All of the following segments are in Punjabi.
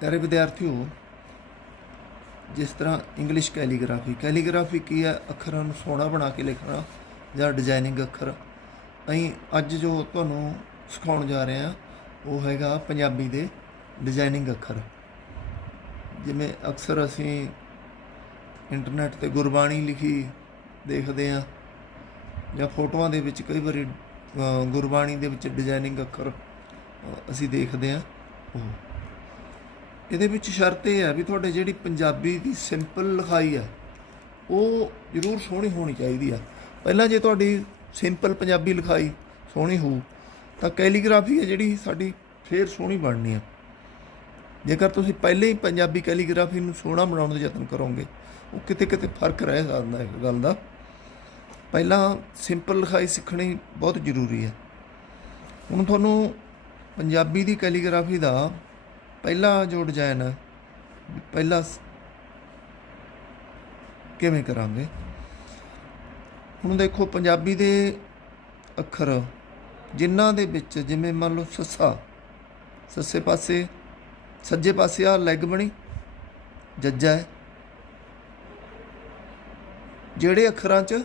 ਪਿਆਰੇ ਵਿਦਿਆਰਥੀਓ, ਜਿਸ ਤਰ੍ਹਾਂ ਇੰਗਲਿਸ਼ ਕੈਲੀਗ੍ਰਾਫੀ ਕੈਲੀਗ੍ਰਾਫੀ ਕੀ ਹੈ? ਅੱਖਰਾਂ ਨੂੰ ਸੋਹਣਾ ਬਣਾ ਕੇ ਲਿਖਣਾ ਜਾਂ ਡਿਜ਼ਾਈਨਿੰਗ ਅੱਖਰ। ਅਸੀਂ ਅੱਜ ਜੋ ਤੁਹਾਨੂੰ ਸਿਖਾਉਣ ਜਾ ਰਹੇ ਹਾਂ, ਉਹ ਹੈਗਾ ਪੰਜਾਬੀ ਦੇ ਡਿਜ਼ਾਈਨਿੰਗ ਅੱਖਰ। ਜਿਵੇਂ ਅਕਸਰ ਅਸੀਂ ਇੰਟਰਨੈਟ ਤੇ ਗੁਰਬਾਣੀ ਲਿਖੀ ਦੇਖਦੇ ਹਾਂ ਜਾਂ ਫੋਟੋਆਂ ਦੇ ਵਿੱਚ ਕਈ ਵਾਰੀ ਗੁਰਬਾਣੀ ਦੇ ਵਿੱਚ ਡਿਜ਼ਾਈਨਿੰਗ ਅੱਖਰ ਅਸੀਂ ਦੇਖਦੇ ਹਾਂ। ਉਹ ਇਹਦੇ ਵਿੱਚ ਸ਼ਰਤ ਇਹ ਹੈ ਵੀ ਤੁਹਾਡੇ ਜਿਹੜੀ ਪੰਜਾਬੀ ਦੀ ਸਿੰਪਲ ਲਿਖਾਈ ਹੈ ਉਹ ਜ਼ਰੂਰ ਸੋਹਣੀ ਹੋਣੀ ਚਾਹੀਦੀ ਆ। ਪਹਿਲਾਂ ਜੇ ਤੁਹਾਡੀ ਸਿੰਪਲ ਪੰਜਾਬੀ ਲਿਖਾਈ ਸੋਹਣੀ ਹੋਊ, ਤਾਂ ਕੈਲੀਗ੍ਰਾਫੀ ਹੈ ਜਿਹੜੀ ਸਾਡੀ ਫੇਰ ਸੋਹਣੀ ਬਣਨੀ ਆ। ਜੇਕਰ ਤੁਸੀਂ ਪਹਿਲੇ ਹੀ ਪੰਜਾਬੀ ਕੈਲੀਗ੍ਰਾਫੀ ਨੂੰ ਸੋਹਣਾ ਬਣਾਉਣ ਦਾ ਯਤਨ ਕਰੋਗੇ, ਉਹ ਕਿਤੇ ਕਿਤੇ ਫ਼ਰਕ ਰਹਿ ਸਕਦਾ ਹੈ ਗੱਲ ਦਾ। ਪਹਿਲਾਂ ਸਿੰਪਲ ਲਿਖਾਈ ਸਿੱਖਣੀ ਬਹੁਤ ਜ਼ਰੂਰੀ ਹੈ ਹੁਣ ਤੁਹਾਨੂੰ ਪੰਜਾਬੀ ਦੀ ਕੈਲੀਗ੍ਰਾਫੀ ਦਾ ਪਹਿਲਾ ਜੋ ਡਿਜ਼ਾਈਨ ਹੈ ਪਹਿਲਾ ਕਿਵੇਂ ਕਰਾਂਗੇ? ਹੁਣ ਦੇਖੋ, ਪੰਜਾਬੀ ਦੇ ਅੱਖਰ ਜਿਨ੍ਹਾਂ ਦੇ ਵਿੱਚ, ਜਿਵੇਂ ਮੰਨ ਲਓ ਸੱਸਾ, ਸੱਸੇ ਪਾਸੇ, ਸੱਜੇ ਪਾਸੇ ਆ ਲੈਗ ਬਣੀ, ਜੱਜਾ ਹੈ। ਜਿਹੜੇ ਅੱਖਰਾਂ 'ਚ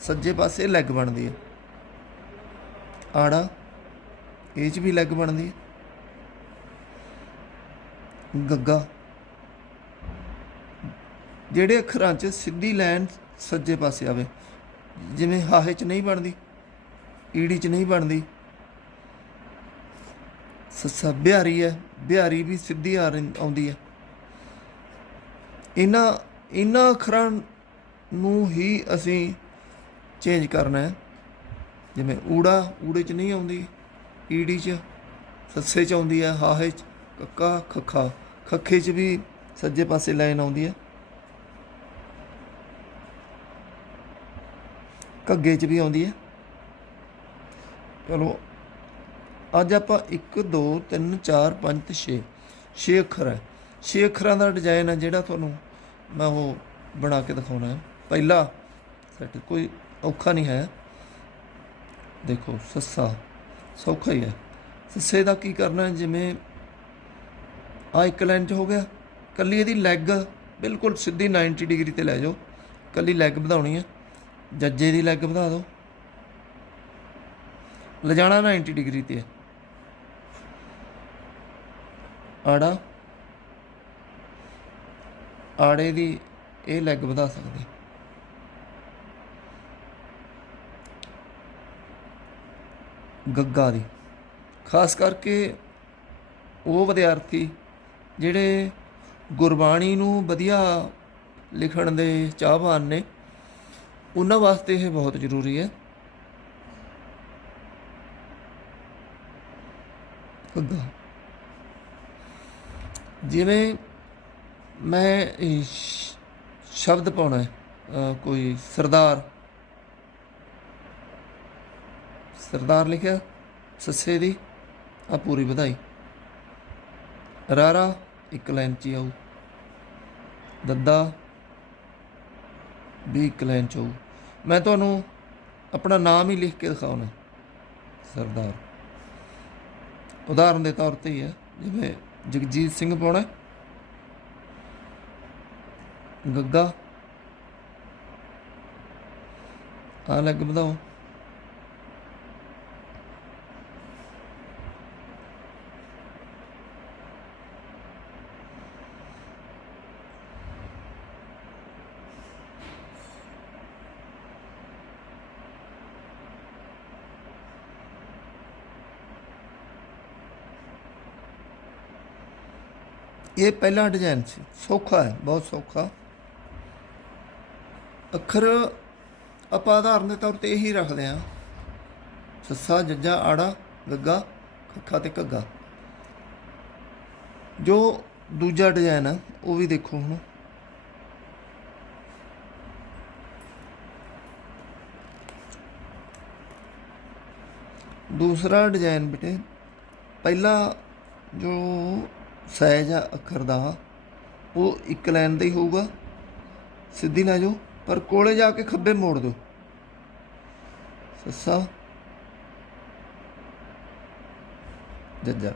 ਸੱਜੇ ਪਾਸੇ ਲੈਗ ਬਣਦੀ ਹੈ, ਆੜਾ, ਇਹ 'ਚ ਵੀ ਲੈਗ ਬਣਦੀ ਹੈ। ਗੱਗਾ। ਜਿਹੜੇ ਅੱਖਰਾਂ 'ਚ ਸਿੱਧੀ ਲਾਈਨ ਸੱਜੇ ਪਾਸੇ ਆਵੇ, ਜਿਵੇਂ ਹਾਹੇ 'ਚ ਨਹੀਂ ਬਣਦੀ, ਈੜੀ 'ਚ ਨਹੀਂ ਬਣਦੀ। ਸੱਸਾ, ਬਿਹਾਰੀ ਹੈ ਬਿਹਾਰੀ ਵੀ ਸਿੱਧੀ ਆ ਰਹੀ- ਆਉਂਦੀ ਹੈ ਇਹਨਾਂ ਇਹਨਾਂ ਅੱਖਰਾਂ ਨੂੰ ਹੀ ਅਸੀਂ ਚੇਂਜ ਕਰਨਾ ਹੈ ਜਿਵੇਂ ਊੜਾ, ਊੜੇ 'ਚ ਨਹੀਂ ਆਉਂਦੀ, ਈੜੀ 'ਚ, ਸੱਸੇ 'ਚ ਆਉਂਦੀ ਹੈ ਹਾਹੇ 'ਚ, ਕੱਕਾ, ਖੱਖਾ। ਖੱਖੇ 'ਚ ਵੀ ਸੱਜੇ ਪਾਸੇ ਲਾਈਨ ਆਉਂਦੀ ਹੈ। ਘੱਗੇ 'ਚ ਵੀ ਆਉਂਦੀ ਹੈ। ਚਲੋ, ਅੱਜ ਆਪਾਂ 1 2 3 4 5 ਤੇ 6 6 ਅੱਖਰ ਹੈ। 6 ਅੱਖਰਾਂ ਦਾ ਡਿਜ਼ਾਈਨ ਹੈ ਜਿਹੜਾ ਤੁਹਾਨੂੰ ਮੈਂ ਉਹ ਬਣਾ ਕੇ ਦਿਖਾਉਣਾ ਹੈ। ਪਹਿਲਾ ਸੈਟ ਕੋਈ ਔਖਾ ਨਹੀਂ ਹੈ। ਦੇਖੋ, ਸੱਸਾ ਸੌਖਾ ਹੀ ਹੈ। ਸੱਸੇ ਦਾ ਕੀ ਕਰਨਾ ਹੈ? ਜਿਵੇਂ ਆ ਇੱਕ ਲਾਈਨ 'ਚ ਹੋ ਗਿਆ। ਕੱਲੀ ਇਹਦੀ ਲੈਗ ਬਿਲਕੁਲ ਸਿੱਧੀ 90 ਡਿਗਰੀ ਤੇ ਲੈ ਜਾਓ। ਕੱਲੀ ਲੈਗ ਵਧਾਉਣੀ ਹੈ ਜੱਜੇ ਦੀ ਲੈਗ ਵਧਾ ਦਿਓ। ਲਿਜਾਣਾ 90 ਡਿਗਰੀ ਤੇ। ਆੜਾ। ਆੜੇ ਦੀ ਇਹ ਲੈਗ ਵਧਾ ਸਕਦੇ। ਗੱਗਾ ਦੀ। ਖਾਸ ਕਰਕੇ ਉਹ ਵਿਦਿਆਰਥੀ ਜਿਹੜੇ ਗੁਰਬਾਣੀ ਨੂੰ ਵਧੀਆ ਲਿਖਣ ਦੇ ਚਾਹਵਾਨ ਨੇ, ਉਹਨਾਂ ਵਾਸਤੇ ਇਹ ਬਹੁਤ ਜ਼ਰੂਰੀ ਹੈ। ਗੱਗਾ ਜਿਵੇਂ ਮੈਂ ਸ਼ਬਦ ਪਾਉਣਾ ਹੈ ਕੋਈ ਸਰਦਾਰ। ਸਰਦਾਰ ਲਿਖਿਆ, ਸੱਸੇ ਦੀ ਆ ਪੂਰੀ ਵਧਾਈ। ਰਾਰਾ ਇੱਕ ਲਾਈਨ ਚ ਹੀ ਆਊ। ਦੱਦਾ ਵੀ ਇੱਕ ਲਾਈਨ ਚ ਆਊ। ਮੈਂ ਤੁਹਾਨੂੰ ਆਪਣਾ ਨਾਮ ਹੀ ਲਿਖ ਕੇ ਦਿਖਾਉਣਾ ਸਰਦਾਰ। ਉਦਾਹਰਨ ਦੇ ਤੌਰ ਤੇ ਹੀ ਹੈ, ਜਿਵੇਂ ਜਗਜੀਤ ਸਿੰਘ ਪਾਉਣਾ ਗੱਗਾ। ਆ ਲੱਗ ਵਧਾਓ। ਇਹ ਪਹਿਲਾ ਡਿਜ਼ਾਈਨ ਸੀ। ਸੌਖਾ ਹੈ, ਬਹੁਤ ਸੌਖਾ। ਅੱਖਰ ਆਪਾਂ ਆਧਾਰਨ ਦੇ ਤੌਰ ਤੇ ਇਹੀ ਰੱਖਦੇ ਹਾਂ। ਸੱਸਾ, ਜੱਜਾ, ਆੜਾ, ਗੱਗਾ ਖੱਖਾ ਤੇ ਘੱਗਾ। ਜੋ ਦੂਜਾ ਡਿਜ਼ਾਈਨ ਹੈ ਉਹ ਵੀ ਦੇਖੋ ਹੁਣ। ਦੂਸਰਾ ਡਿਜ਼ਾਈਨ ਬੇਟੇ, ਪਹਿਲਾ ਜੋ ਸਹਿਜ ਅੱਖਰ ਦਾ, ਉਹ ਇੱਕ ਲਾਈਨ ਦਾ ਹੀ ਹੋਊਗਾ। ਸਿੱਧੀ ਨਾ ਜੋ ਪਰ ਕੋਲੇ ਜਾ ਕੇ ਖੱਬੇ ਮੋੜ ਦਿਓ। ਸੱਸਾ। ਜੱਜਾ।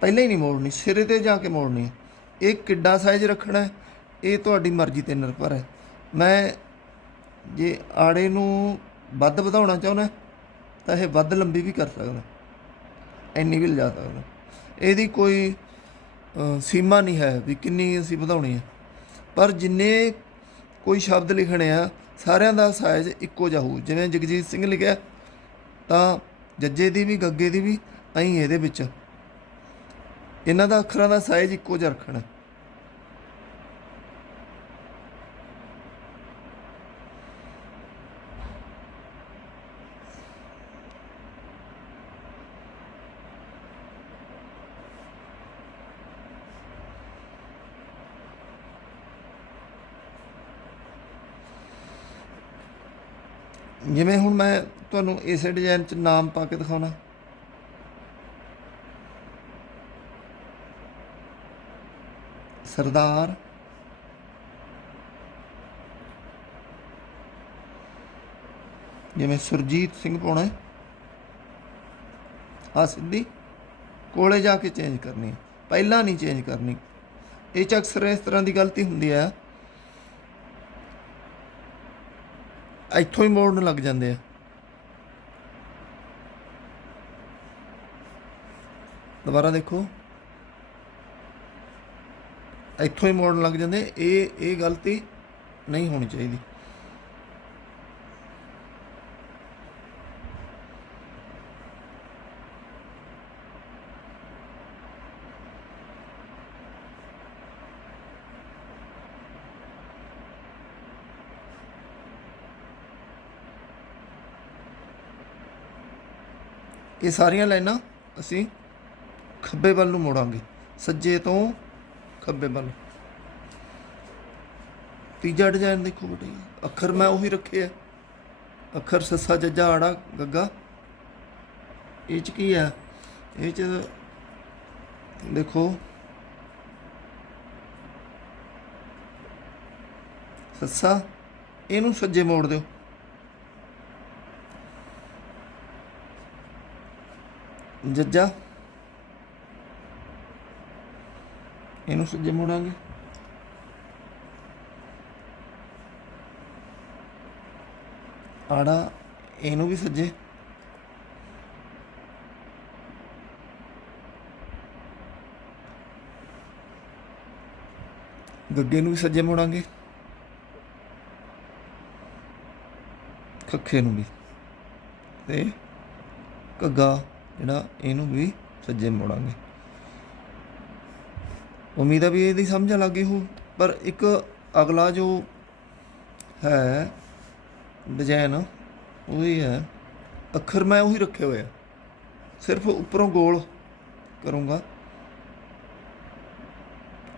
ਪਹਿਲਾਂ ਹੀ ਨਹੀਂ ਮੋੜਨੀ, ਸਿਰੇ ਤੇ ਜਾ ਕੇ ਮੋੜਨੀ ਇਹ ਕਿੱਡਾ ਸਾਈਜ਼ ਰੱਖਣਾ ਇਹ ਤੁਹਾਡੀ ਮਰਜ਼ੀ ਤੇ ਨਿਰਭਰ ਹੈ। ਮੈਂ ਜੇ ਆੜੇ ਨੂੰ ਵੱਧ ਵਧਾਉਣਾ ਚਾਹੁੰਦਾ ਤਾਂ ਇਹ ਵੱਧ ਲੰਬੀ ਵੀ ਕਰ ਸਕਦਾ ਇੰਨੀ ਵੀ ਲਿਜਾ ਸਕਦਾ ਇਹਦੀ ਕੋਈ ਸੀਮਾ ਨਹੀਂ ਹੈ ਵੀ ਕਿੰਨੀ ਅਸੀਂ ਵਧਾਉਣੀ ਹੈ। ਪਰ ਜਿੰਨੇ ਕੋਈ ਸ਼ਬਦ ਲਿਖਣੇ ਆ, ਸਾਰਿਆਂ ਦਾ ਸਾਈਜ਼ ਇੱਕੋ ਜਿਹਾ ਹੋਊ। ਜਿਵੇਂ ਜਗਜੀਤ ਸਿੰਘ ਲਿਖਿਆ, ਤਾਂ ਜੱਜੇ ਦੀ ਵੀ, ਗੱਗੇ ਦੀ ਵੀ, ਐਂ ਇਹਦੇ ਵਿੱਚ। ਇਹਨਾਂ ਦਾ ਅੱਖਰਾਂ ਦਾ ਸਾਈਜ਼ ਇੱਕੋ ਜਿਹਾ ਰੱਖਣਾ ਜਿਵੇਂ ਹੁਣ ਮੈਂ ਤੁਹਾਨੂੰ ਇਸੇ ਡਿਜ਼ਾਈਨ 'ਚ ਨਾਮ ਪਾ ਕੇ ਦਿਖਾਉਣਾ। ਸਰਦਾਰ। ਜਿਵੇਂ ਸੁਰਜੀਤ ਸਿੰਘ ਪਾਉਣਾ ਹੈ। ਆ ਸਿੱਧੀ ਕੋਲੇ ਜਾ ਕੇ ਚੇਂਜ ਕਰਨੀ ਪਹਿਲਾਂ ਨਹੀਂ ਚੇਂਜ ਕਰਨੀ। ਇਹ ਚ ਅਕਸਰ ਇਸ ਤਰ੍ਹਾਂ ਦੀ ਗਲਤੀ ਹੁੰਦੀ ਹੈ ਇੱਥੋਂ ਹੀ ਮੋੜਨ ਲੱਗ ਜਾਂਦੇ ਆ। ਦੁਬਾਰਾ ਦੇਖੋ। ਇੱਥੋਂ ਹੀ ਮੋੜਨ ਲੱਗ ਜਾਂਦੇ। ਇਹ ਇਹ ਗਲਤੀ ਨਹੀਂ ਹੋਣੀ ਚਾਹੀਦੀ। ਇਹ ਸਾਰੀਆਂ ਲਾਈਨਾਂ ਅਸੀਂ ਖੱਬੇ ਵੱਲ ਨੂੰ ਮੋੜਾਂਗੇ। ਸੱਜੇ ਤੋਂ ਖੱਬੇ ਵੱਲ। ਤੀਜਾ ਡਿਜ਼ਾਈਨ ਦੇਖੋ ਬੇਟੇ ਅੱਖਰ ਮੈਂ ਉਹੀ ਰੱਖੇ ਆ। ਅੱਖਰ ਸੱਸਾ, ਜੱਜਾ, ਆੜਾ, ਗੱਗਾ। ਇਹ ਚ ਕੀ ਆ? ਇਹ ਚ ਦੇਖੋ। ਸੱਸਾ, ਇਹਨੂੰ ਸੱਜੇ ਮੋੜ ਦਿਓ। ਜੱਜਾ। ਇਹਨੂੰ ਸੱਜੇ ਮੋੜਾਂਗੇ। ਆੜਾ, ਇਹਨੂੰ ਵੀ ਸੱਜੇ। ਗੱਗੇ ਨੂੰ ਵੀ ਸੱਜੇ ਮੋੜਾਂਗੇ। ਖੱਖੇ ਨੂੰ ਵੀ। ਤੇ ਘੱਗਾ। ਜਿਹੜਾ ਇਹਨੂੰ ਵੀ ਸੱਜੇ ਮੋੜਾਂਗੇ। ਉਮੀਦ ਆ ਵੀ ਇਹਦੀ ਸਮਝ ਲੱਗ ਗਈ ਹੋ ਪਰ ਇੱਕ ਅਗਲਾ ਜੋ ਹੈ ਡਿਜ਼ਾਈਨ ਉਹ ਹੀ ਹੈ, ਅੱਖਰ ਮੈਂ ਉਹੀ ਰੱਖੇ ਹੋਏ ਆ। ਸਿਰਫ ਉੱਪਰੋਂ ਗੋਲ ਕਰੂੰਗਾ।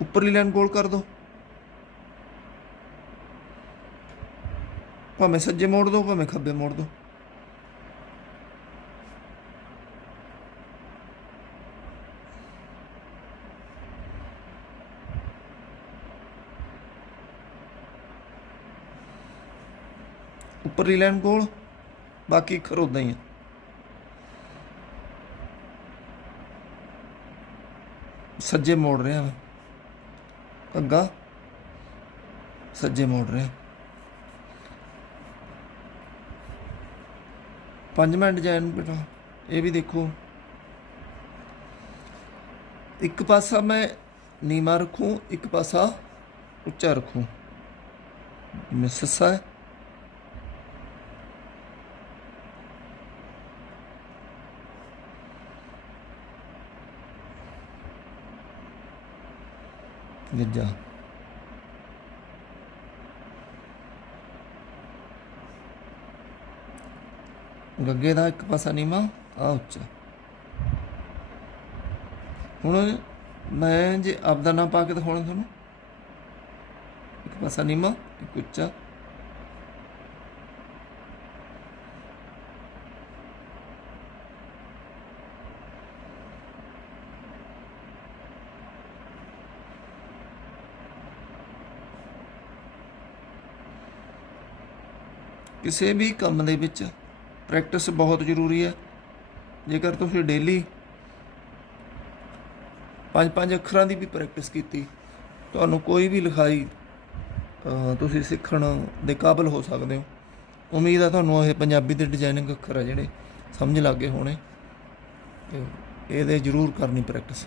ਉੱਪਰਲੀ ਲਾਈਨ ਗੋਲ ਕਰ ਦੋ। ਭਾਵੇਂ ਸੱਜੇ ਮੋੜ ਦੋ, ਭਾਵੇਂ ਖੱਬੇ ਮੋੜ ਦੋ। ਉੱਪਰਲੀ ਲਾਈਨ ਗੋਲ ਬਾਕੀ ਅੱਖਰ ਉਦਾਂ ਹੀ ਆ। ਸੱਜੇ ਮੋੜ ਰਿਹਾ ਮੈਂ ਅੱਗਾ, ਸੱਜੇ ਮੋੜ ਰਿਹਾ। ਪੰਜਵਾਂ ਡਿਜ਼ਾਈਨ ਬੇਟਾ, ਇਹ ਵੀ ਦੇਖੋ। ਇੱਕ ਪਾਸਾ ਮੈਂ ਨੀਮਾ ਰੱਖੂੰ, ਇੱਕ ਪਾਸਾ ਉੱਚਾ ਰੱਖੂੰ। ਮੈਂ ਸੱਸਾ ਹੈ ਗੱਗੇ ਦਾ ਇੱਕ ਪਾਸਾ ਨੀਮਾ ਆ ਉੱਚਾ। ਹੁਣ ਮੈਂ ਜੇ ਆਪਦਾ ਨਾਮ ਪਾ ਕੇ ਦਿਖਾਉਣਾ ਤੁਹਾਨੂੰ। ਇੱਕ ਪਾਸਾ ਨੀਮਾ ਇੱਕ ਉੱਚਾ। ਕਿਸੇ ਵੀ ਕੰਮ ਦੇ ਵਿੱਚ ਪ੍ਰੈਕਟਿਸ ਬਹੁਤ ਜ਼ਰੂਰੀ ਹੈ। ਜੇਕਰ ਤੁਸੀਂ ਡੇਲੀ ਪੰਜ ਪੰਜ ਅੱਖਰਾਂ ਦੀ ਵੀ ਪ੍ਰੈਕਟਿਸ ਕੀਤੀ, ਤੁਹਾਨੂੰ ਕੋਈ ਵੀ ਲਿਖਾਈ ਤੁਸੀਂ ਸਿੱਖਣ ਦੇ ਕਾਬਿਲ ਹੋ ਸਕਦੇ ਹੋ। ਉਮੀਦ ਆ ਤੁਹਾਨੂੰ ਇਹ ਪੰਜਾਬੀ ਦੇ ਡਿਜ਼ਾਈਨਿੰਗ ਅੱਖਰ ਆ ਜਿਹੜੇ ਸਮਝ ਲੱਗੇ ਹੋਣੇ। ਤੇ ਇਹਦੇ ਜ਼ਰੂਰ ਕਰਨੀ ਪ੍ਰੈਕਟਿਸ